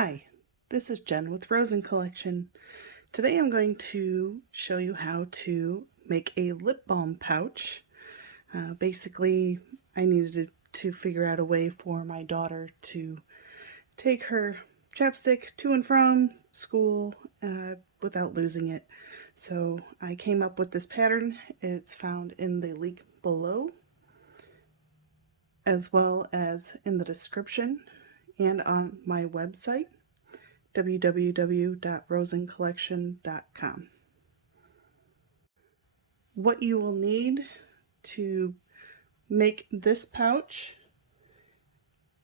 Hi, this is Jen with Rosen Collection. Today I'm going to show you how to make a lip balm pouch. Basically, I needed to figure out a way for my daughter to take her chapstick to and from school without losing it. So I came up with this pattern. It's found in the link below, as well as in the description and on my website, www.rosencollection.com. What you will need to make this pouch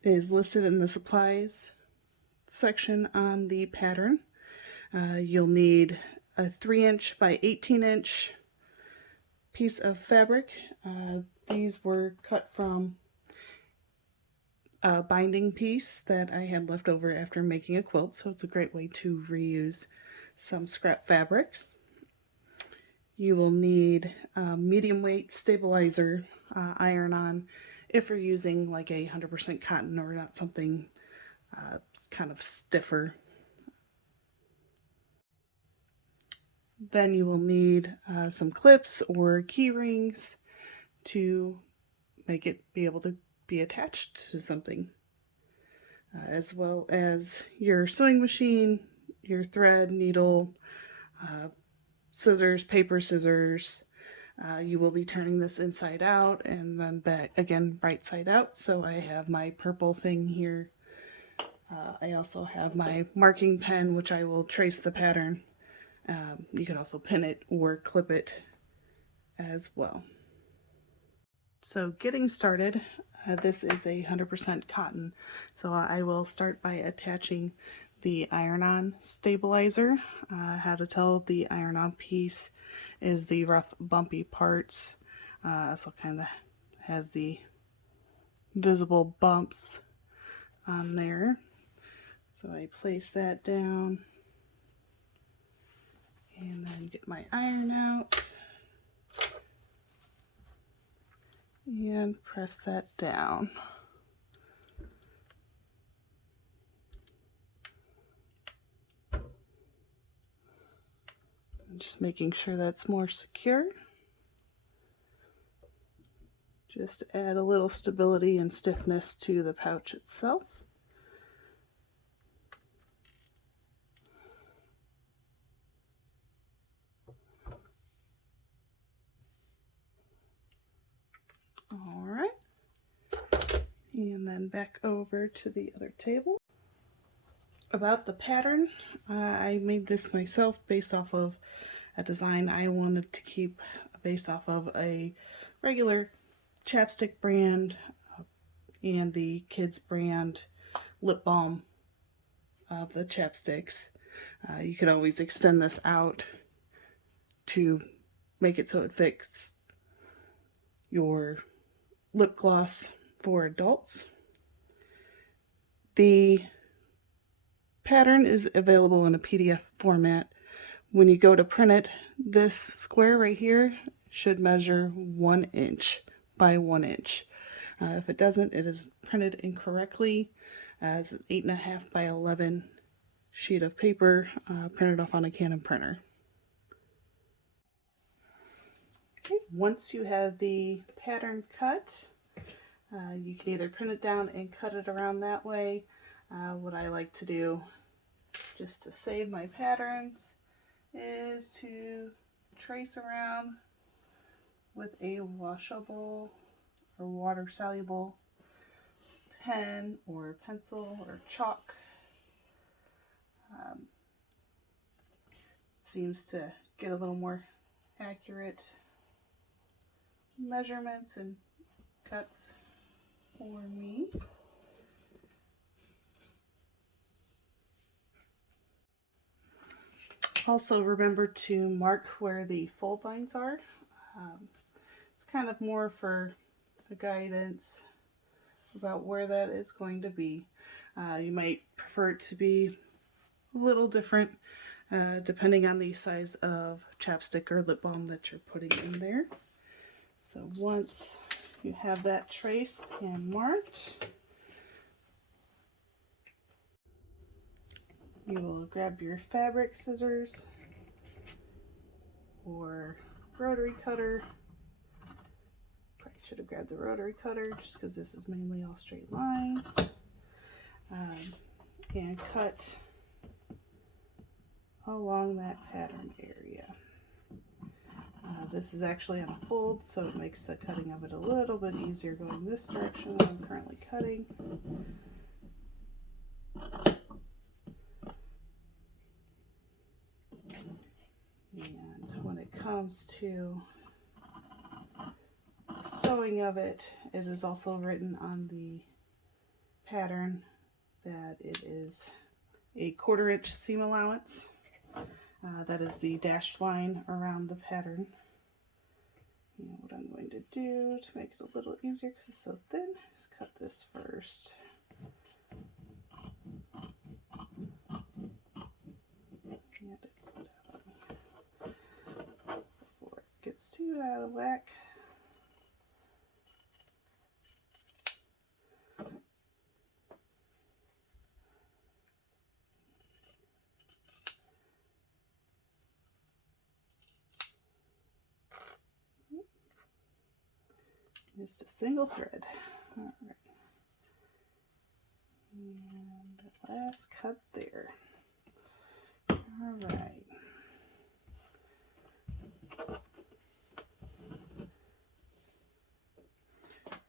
is listed in the supplies section on the pattern. You'll need a 3" by 18" piece of fabric. These were cut from a binding piece that I had left over after making a quilt, so it's a great way to reuse some scrap fabrics. You will need a medium weight stabilizer iron-on if you're using like a 100% cotton or not something kind of stiffer. Then you will need some clips or key rings to make it be able to be attached to something, as well as your sewing machine, your thread, needle, scissors, paper scissors. You will be turning this inside out and then back again right side out. So I have my purple thing here. I also have my marking pen, which I will trace the pattern. You can also pin it or clip it as well. So getting started, this is a 100% cotton. So I will start by attaching the iron-on stabilizer. How to tell the iron-on piece is the rough bumpy parts. So kind of has the visible bumps on there. So I place that down and then get my iron out and press that down. Just making sure that's more secure. Just add a little stability and stiffness to the pouch itself. All right, and then back over to the other table. About the pattern, I made this myself based off of a design I wanted to keep based off of a regular chapstick brand and the kids brand lip balm of the chapsticks. You can always extend this out to make it so it fits your lip gloss for adults. The pattern is available in a PDF format. When you go to print it, this square right here should measure 1" by 1". If it doesn't, it is printed incorrectly as an 8.5 by 11 sheet of paper printed off on a Canon printer. Okay, once you have the pattern cut, you can either print it down and cut it around that way. What I like to do, just to save my patterns, is to trace around with a washable or water soluble pen or pencil or chalk. Seems to get a little more accurate measurements and cuts for me. Also remember to mark where the fold lines are. It's kind of more for a guidance about where that is going to be. You might prefer it to be a little different depending on the size of chapstick or lip balm that you're putting in there. So once you have that traced and marked, you will grab your fabric scissors or rotary cutter. Probably should have grabbed the rotary cutter just because this is mainly all straight lines. And cut along that pattern area. This is actually on a fold, so it makes the cutting of it a little bit easier going this direction than I'm currently cutting. And when it comes to sewing of it, it is also written on the pattern that it is a 1/4 inch seam allowance. That is the dashed line around the pattern. And what I'm going to do to make it a little easier because it's so thin is cut this first. And it's before it gets too out of whack. Just a single thread. All right. And the last cut there. All right.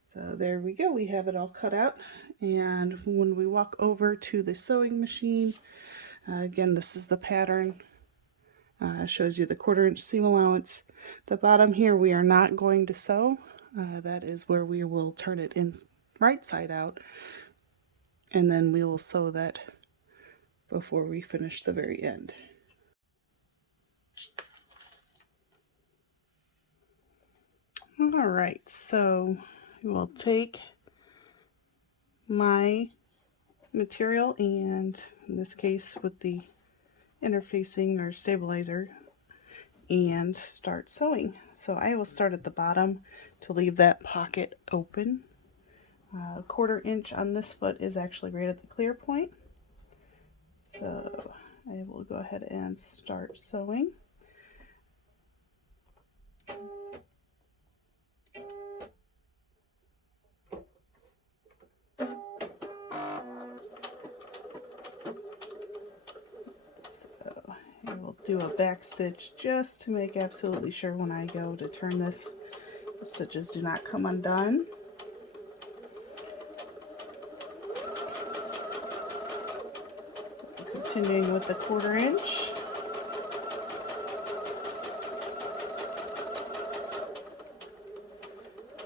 So there we go. We have it all cut out. And when we walk over to the sewing machine, again, this is the pattern. Shows you the 1/4 inch seam allowance. The bottom here we are not going to sew. That is where we will turn it in right side out, and then we will sew that before we finish the very end. All right, so we'll take my material, and in this case with the interfacing or stabilizer, and start sewing. So I will start at the bottom to leave that pocket open. 1/4 inch on this foot is actually right at the clear point. So I will go ahead and start sewing. So I will do a back stitch just to make absolutely sure when I go to turn this, the stitches do not come undone. Continuing with the 1/4 inch.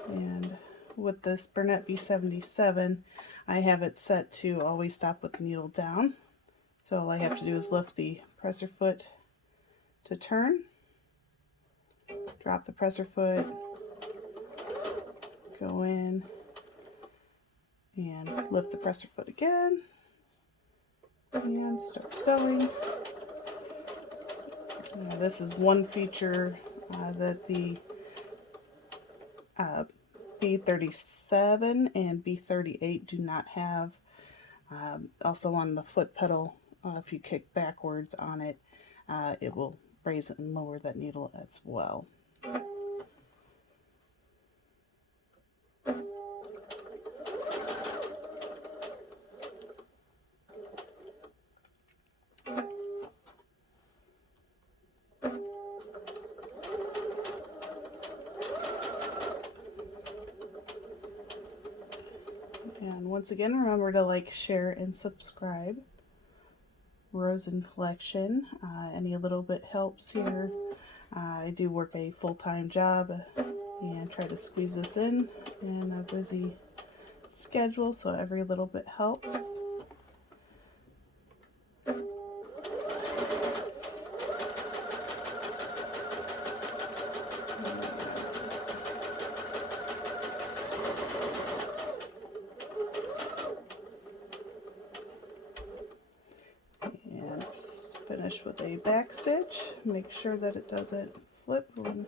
And with this Bernette B77, I have it set to always stop with the needle down. So all I have to do is lift the presser foot to turn, drop the presser foot, go in, and lift the presser foot again, and start sewing. This is one feature that the B37 and B38 do not have. Also on the foot pedal, if you kick backwards on it, it will raise and lower that needle as well. And once again, remember to like, share, and subscribe. Rosen Collection. Any little bit helps here. I do work a full-time job and try to squeeze this in a busy schedule, so every little bit helps. And finish with a back stitch. Make sure that it doesn't flip and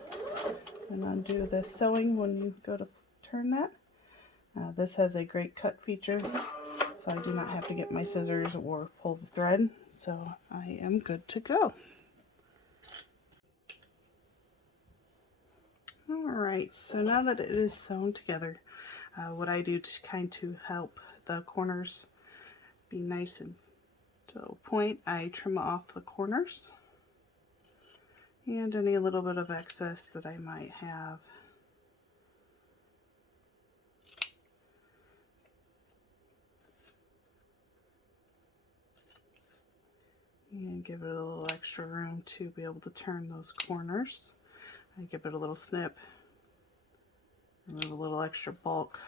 undo the sewing when you go to turn that. This has a great cut feature, so I do not have to get my scissors or pull the thread. So I am good to go. Alright, so now that it is sewn together, what I do to help the corners be nice and to the point, I trim off the corners and any little bit of excess that I might have. And give it a little extra room to be able to turn those corners. I give it a little snip, remove a little extra bulk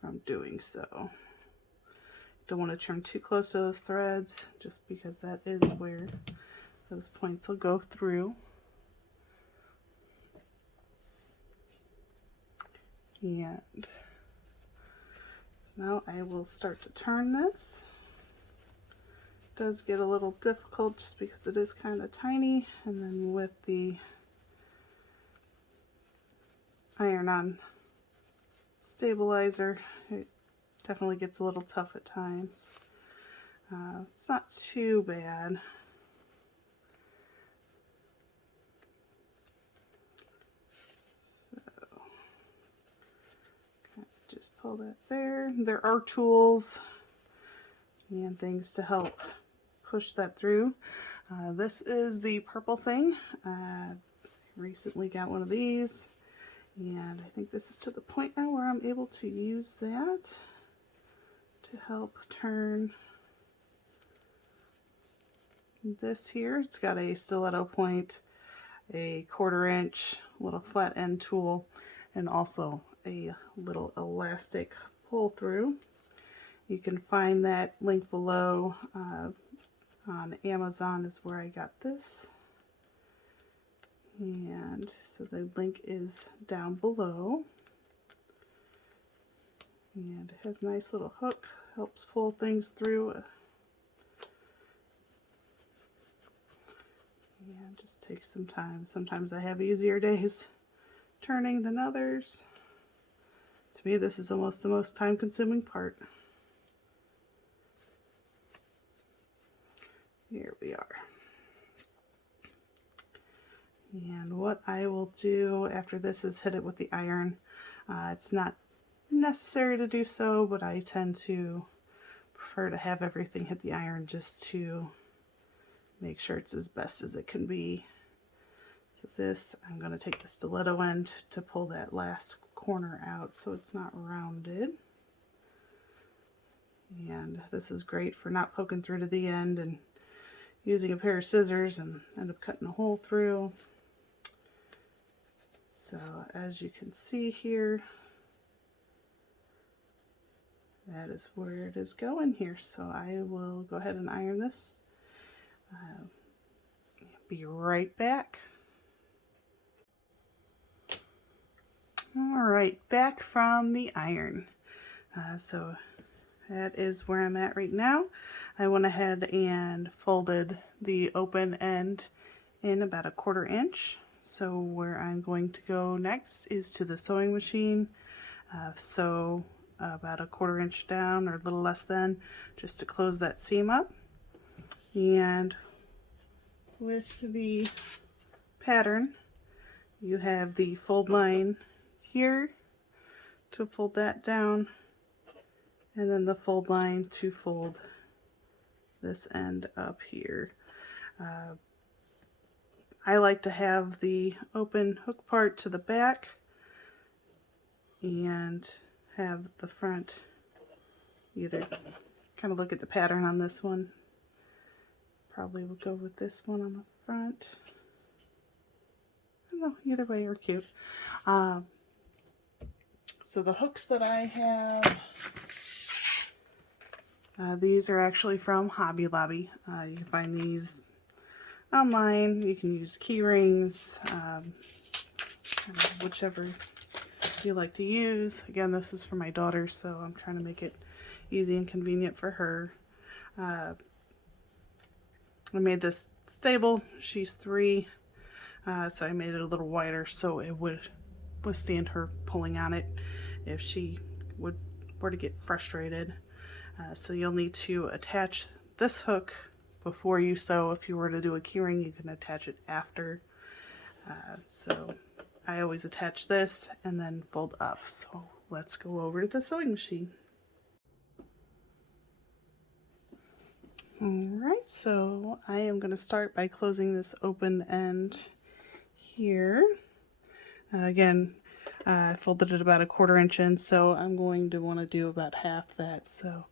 from doing so. Don't want to trim too close to those threads, just because that is where those points will go through. And so now I will start to turn this. It does get a little difficult just because it is kind of tiny, and then with the iron-on stabilizer, it definitely gets a little tough at times. It's not too bad. So, just pull that there. There are tools and things to help push that through. This is the purple thing. Recently got one of these, and I think this is to the point now where I'm able to use that to help turn this here. It's got a stiletto point, a 1/4 inch little flat end tool, and also a little elastic pull through. You can find that link below. On Amazon is where I got this. And so the link is down below. And it has a nice little hook, helps pull things through. And just takes some time. Sometimes I have easier days turning than others. To me, this is almost the most time-consuming part. Here we are. And what I will do after this is hit it with the iron. It's not necessary to do so, but I tend to prefer to have everything hit the iron just to make sure it's as best as it can be. So this, I'm going to take the stiletto end to pull that last corner out so it's not rounded. And this is great for not poking through to the end and using a pair of scissors and end up cutting a hole through. So as you can see here, that is where it is going here. So I will go ahead and iron this. Be right back. Alright, back from the iron. So that is where I'm at right now. I went ahead and folded the open end in about a 1/4 inch. So where I'm going to go next is to the sewing machine. Sew about a 1/4 inch down, or a little less than, just to close that seam up. And with the pattern, you have the fold line here to fold that down, and then the fold line to fold this end up here. I like to have the open hook part to the back and have the front either, kind of look at the pattern on this one. Probably will go with this one on the front. I don't know, either way are cute. So the hooks that I have, these are actually from Hobby Lobby. You can find these online. You can use key rings, whichever you like to use. Again, this is for my daughter, so I'm trying to make it easy and convenient for her. I made this stable. She's 3, so I made it a little wider so it would withstand her pulling on it if she would or to get frustrated. So you'll need to attach this hook before you sew. If you were to do a keyring, you can attach it after. So I always attach this and then fold up. So let's go over to the sewing machine. Alright, so I am going to start by closing this open end here. Again, I folded it about 1/4 inch in, so I'm going to want to do about half that. So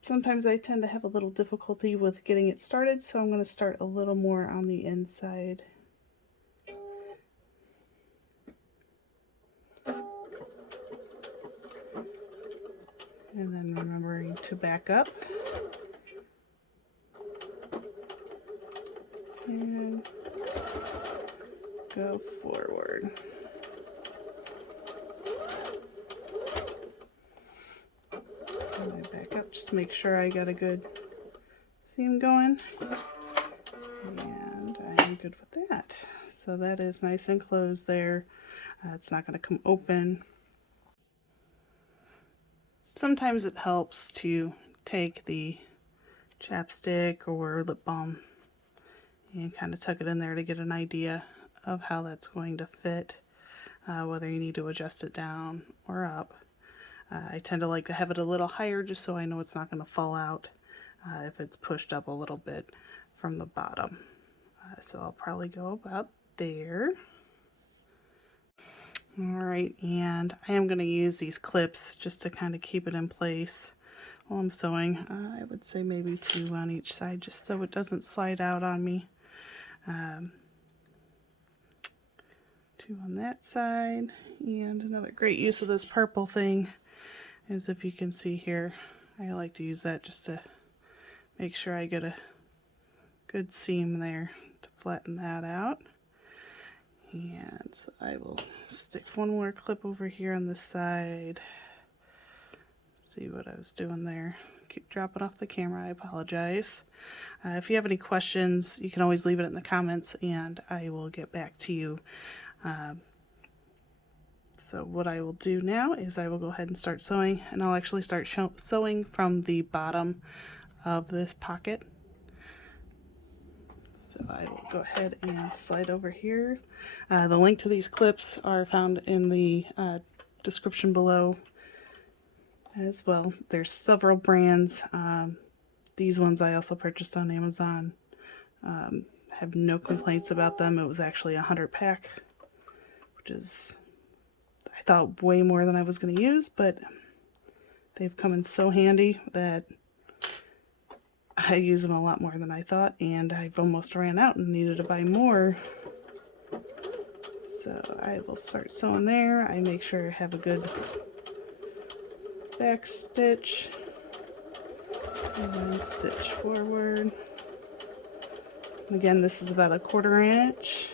sometimes I tend to have a little difficulty with getting it started, so I'm going to start a little more on the inside. And then remembering to back up. And go forward. And I back up, just make sure I got a good seam going. And I'm good with that. So that is nice and closed there. It's not going to come open. Sometimes it helps to take the chapstick or lip balm and kind of tuck it in there to get an idea of how that's going to fit, whether you need to adjust it down or up. I tend to like to have it a little higher just so I know it's not going to fall out if it's pushed up a little bit from the bottom. So I'll probably go about there. Alright, and I am going to use these clips just to kind of keep it in place while I'm sewing. I would say maybe 2 on each side just so it doesn't slide out on me. 2 on that side, and another great use of this purple thing is, if you can see here, I like to use that just to make sure I get a good seam there to flatten that out. And so I will stick one more clip over here on this side. See what I was doing there. Keep dropping off the camera, I apologize. If you have any questions, you can always leave it in the comments and I will get back to you. So what I will do now is I will go ahead and start sewing, and I'll actually start sewing from the bottom of this pocket. So I will go ahead and slide over here. The link to these clips are found in the description below as well. There's several brands. These ones I also purchased on Amazon. Have no complaints about them. It was actually a 100 pack, which is, I thought, way more than I was going to use, but they've come in so handy that I use them a lot more than I thought, and I've almost ran out and needed to buy more. So I will start sewing there. I make sure I have a good back stitch and then stitch forward. Again, this is about 1/4 inch.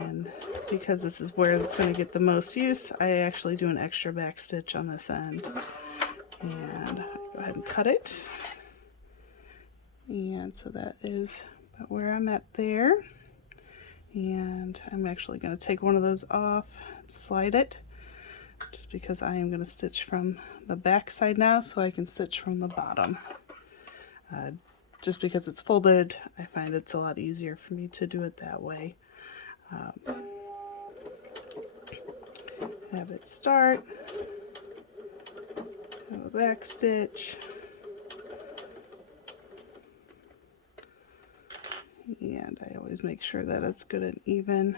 And because this is where it's going to get the most use, I actually do an extra back stitch on this end. And go ahead and cut it. And so that is about where I'm at there. And I'm actually going to take one of those off, slide it, just because I am going to stitch from the back side now so I can stitch from the bottom. Just because it's folded, I find it's a lot easier for me to do it that way. Have it start, have a back stitch, and I always make sure that it's good and even.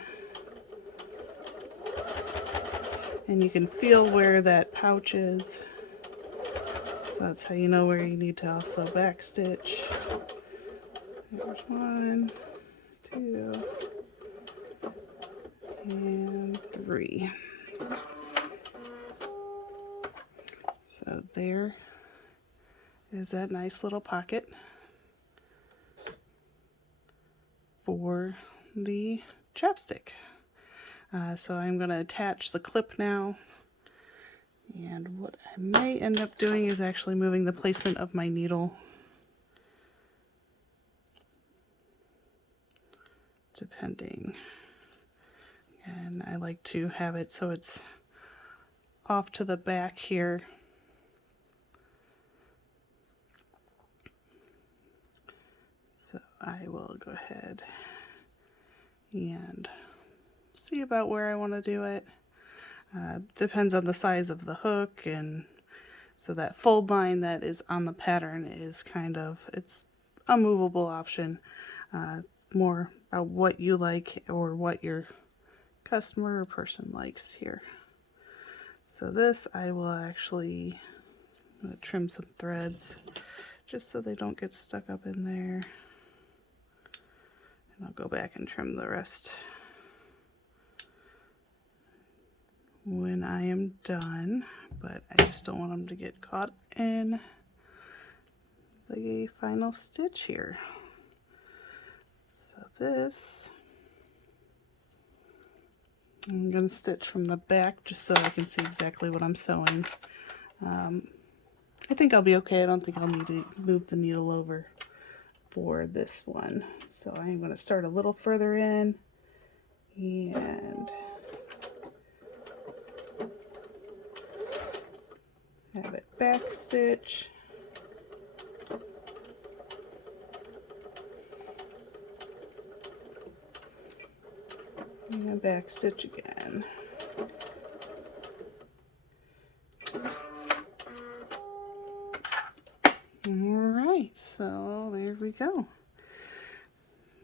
And you can feel where that pouch is, so that's how you know where you need to also back stitch. There's 1, 2, and 3. So there is that nice little pocket for the chapstick. So I'm going to attach the clip now, and what I may end up doing is actually moving the placement of my needle depending. And I like to have it so it's off to the back here. So I will go ahead and see about where I want to do it. Depends on the size of the hook, and so that fold line that is on the pattern is kind of, it's a movable option. More about what you like or what your customer or person likes here. So this I will actually trim some threads just so they don't get stuck up in there. And I'll go back and trim the rest when I am done, but I just don't want them to get caught in the final stitch here. So this, I'm going to stitch from the back just so I can see exactly what I'm sewing. I think I'll be okay. I don't think I'll need to move the needle over for this one. So I'm going to start a little further in and have it back stitch. And back stitch again. Alright, so there we go.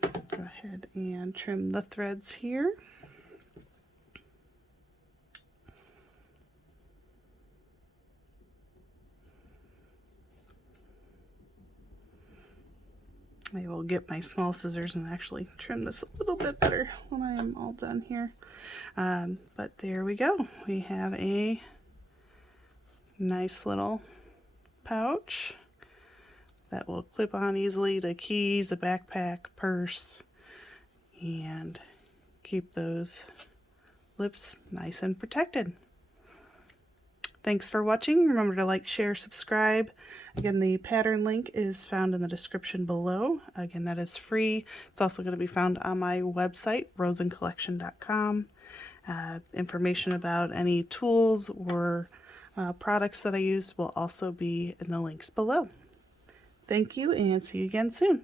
Go ahead and trim the threads here. I will get my small scissors and actually trim this a little bit better when I am all done here. But there we go. We have a nice little pouch that will clip on easily to keys, a backpack, purse, and keep those lips nice and protected. Thanks for watching. Remember to like, share, subscribe. Again, the pattern link is found in the description below. Again, that is free. It's also going to be found on my website, rosencollection.com. Information about any tools or products that I use will also be in the links below. Thank you, and see you again soon.